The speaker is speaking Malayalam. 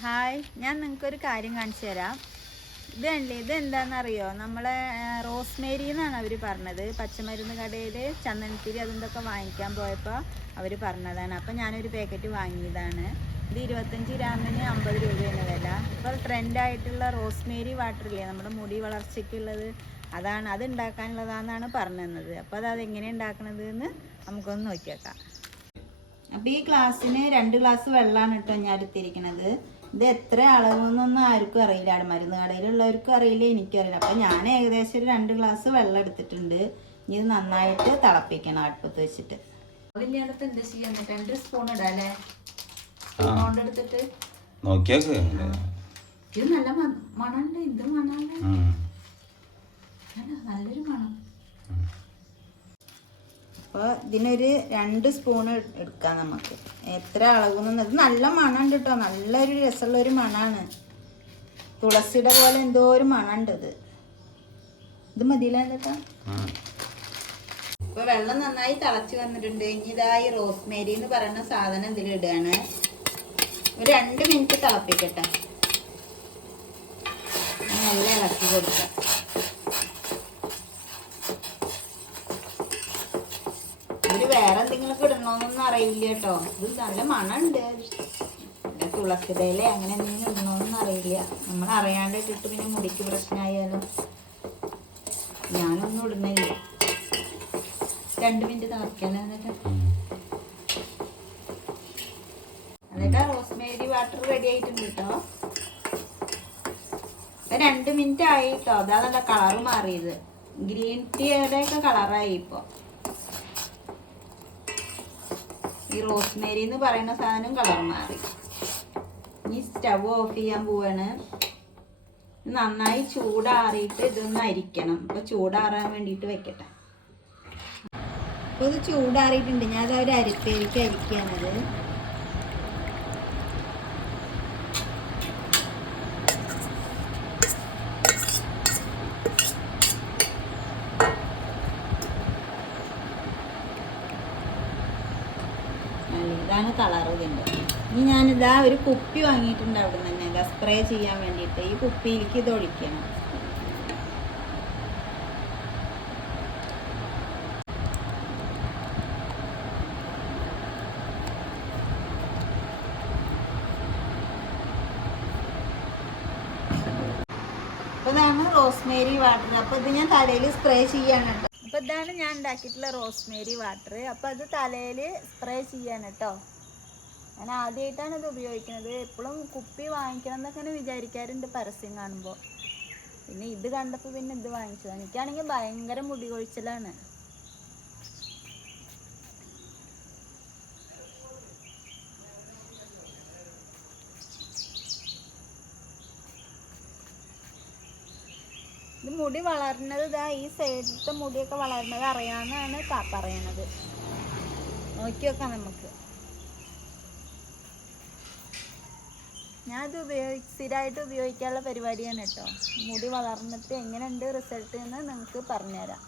ഹായ്, ഞാൻ നിങ്ങൾക്കൊരു കാര്യം കാണിച്ചു തരാം. ഇതെന്താണെന്നറിയോ? നമ്മളെ റോസ്മേരി എന്നാണ് അവർ പറഞ്ഞത്. പച്ചമരുന്ന് കടയിൽ ചന്ദനത്തിരി അതിൻ്റെയൊക്കെ വാങ്ങിക്കാൻ പോയപ്പോൾ അവർ പറഞ്ഞതാണ്. അപ്പം ഞാനൊരു പാക്കറ്റ് വാങ്ങിയതാണ്. ഇത് 25 ഗ്രാമിന് 50 രൂപയാണ് വില. ഇപ്പോൾ ട്രെൻഡായിട്ടുള്ള റോസ്മേരി വാട്ടറില്ലേ, നമ്മുടെ മുടി വളർച്ചയ്ക്കുള്ളത്, അത് ഉണ്ടാക്കാനുള്ളതാണെന്നാണ് പറഞ്ഞത്. അപ്പോൾ അതെങ്ങനെ ഉണ്ടാക്കണത് എന്ന് നമുക്കൊന്ന് നോക്കി വെക്കാം. അപ്പോൾ ഈ ഗ്ലാസ്സിന് 2 ഗ്ലാസ് വെള്ളമാണ് കേട്ടോ ഞാൻ എടുത്തിരിക്കുന്നത്. ഇത് എത്ര അളവെന്നൊന്നും ആർക്കും അറിയില്ല. മരുന്ന് കടയിലുള്ളവർക്കും അറിയില്ല, എനിക്കറിയില്ല. അപ്പം ഞാൻ ഏകദേശം ഒരു 2 ഗ്ലാസ് വെള്ളം എടുത്തിട്ടുണ്ട്. ഇനി ഇത് നന്നായിട്ട് തിളപ്പിക്കണം അടുപ്പത്ത് വെച്ചിട്ട്. വലിയ അടുത്ത് എന്താ ചെയ്യാൻ 2 സ്പൂൺ ഇടാം അല്ലേ? സ്പൂൺ എടുത്തിട്ട് ഇത് നല്ല മണമുണ്ട്. ഇത് മണമല്ലേ, നല്ലൊരു മണം. അപ്പോൾ ഇതിനൊരു 2 സ്പൂൺ എടുക്കാം നമുക്ക്. എത്ര അളവെന്ന് ഇത് നല്ല മണമുണ്ട് കേട്ടോ. നല്ലൊരു രസമുള്ളൊരു മണമാണ്. തുളസിയുടെ പോലെ എന്തോ ഒരു മണമുണ്ട്. ഇത് മതിയില്ല കേട്ടോ. ഇപ്പോൾ വെള്ളം നന്നായി തിളച്ച് വന്നിട്ടുണ്ട്. ഇനി ഇതായി റോസ്മേരി എന്ന് പറയുന്ന സാധനം ഇതിലിടുകയാണ്. ഒരു 2 മിനിറ്റ് തിളപ്പിക്കട്ടെ. നല്ല ഇളക്കി കൊടുക്കാം. ഇതിൽ വേറെ എന്തെങ്കിലുമൊക്കെ ഇടണമെന്നൊന്നും അറിയില്ല കേട്ടോ. ഇത് നല്ല മണമുണ്ട്. തുളസിടയിലെ അങ്ങനെ എന്തെങ്കിലും ഇടണമെന്നൊന്നും അറിയില്ല. നമ്മൾ അറിയാണ്ട് ഇട്ടിട്ട് പിന്നെ മുടിക്ക് പ്രശ്നമായാലും ഞാനൊന്നും ഇടുന്നില്ല. 2 മിനിറ്റ് തിളയ്ക്കാനോ അതൊക്കെ റോസ്മേരി വാട്ടർ റെഡി ആയിട്ടുണ്ട് കേട്ടോ. 2 മിനിറ്റ് ആയി കേട്ടോ. അതാ നല്ല കളറ് മാറിയത്. ഗ്രീൻ ടീയുടെ ഒക്കെ കളറായി ഇപ്പോൾ. ഈ റോസ്മേരി എന്ന് പറയുന്ന സാധനം കളർ മാറി. ഇനി സ്റ്റവ് ഓഫ് ചെയ്യാൻ പോവാണ്. നന്നായി ചൂടാറിയിട്ട് ഇതൊന്ന് അരിക്കണം. അപ്പോൾ ചൂടാറാൻ വേണ്ടിയിട്ട് വെക്കട്ടെ. അപ്പോൾ ഇത് ചൂടാറിയിട്ടുണ്ട്. ഞാൻ ഒരു അരിപ്പയിലേക്ക് അരിക്കുകയാണത്. ഇതാണ് കളർ ഇതിൻ്റെ. ഇനി ഞാനിതാ ഒരു കുപ്പി വാങ്ങിയിട്ടുണ്ട് അവിടെ നിന്ന് തന്നെ സ്പ്രേ ചെയ്യാൻ വേണ്ടിയിട്ട്. ഈ കുപ്പിയിലേക്ക് ഇത് ഒഴിക്കണം. അപ്പോൾ ഇതാണ് റോസ്മേരി വാട്ടർ. അപ്പോൾ ഇത് ഞാൻ തലയിൽ സ്പ്രേ ചെയ്യാണ് കേട്ടോ. അപ്പോൾ ഇതാണ് ഞാൻ ഉണ്ടാക്കിയിട്ടുള്ള റോസ്മേരി വാട്ടർ. അപ്പോൾ അത് തലയിൽ സ്പ്രേ ചെയ്യാണ് കേട്ടോ. ഞാൻ ആദ്യമായിട്ടാണ് ഇത് ഉപയോഗിക്കുന്നത്. എപ്പോഴും കുപ്പി വാങ്ങിക്കണം എന്നൊക്കെ ഇങ്ങനെ വിചാരിക്കാറുണ്ട് പരസ്യം കാണുമ്പോൾ. പിന്നെ ഇത് കണ്ടപ്പോൾ പിന്നെ ഇത് വാങ്ങിച്ചതാണ്. എനിക്കാണെങ്കിൽ ഭയങ്കര മുടി കൊഴിച്ചിലാണ്. ഇത് മുടി വളർന്നത് ഈ സൈഡിലത്തെ മുടിയൊക്കെ വളർന്നത് അറിയാമെന്നാണ് പറയണത്. നോക്കി വെക്കാം നമുക്ക്. ഞാനത് സ്ഥിരമായിട്ട് ഉപയോഗിക്കാനുള്ള പരിപാടിയാണ് കേട്ടോ. മുടി വളർന്നിട്ട് എങ്ങനെയുണ്ട് റിസൾട്ട് എന്ന് നിങ്ങൾക്ക് പറഞ്ഞുതരാം.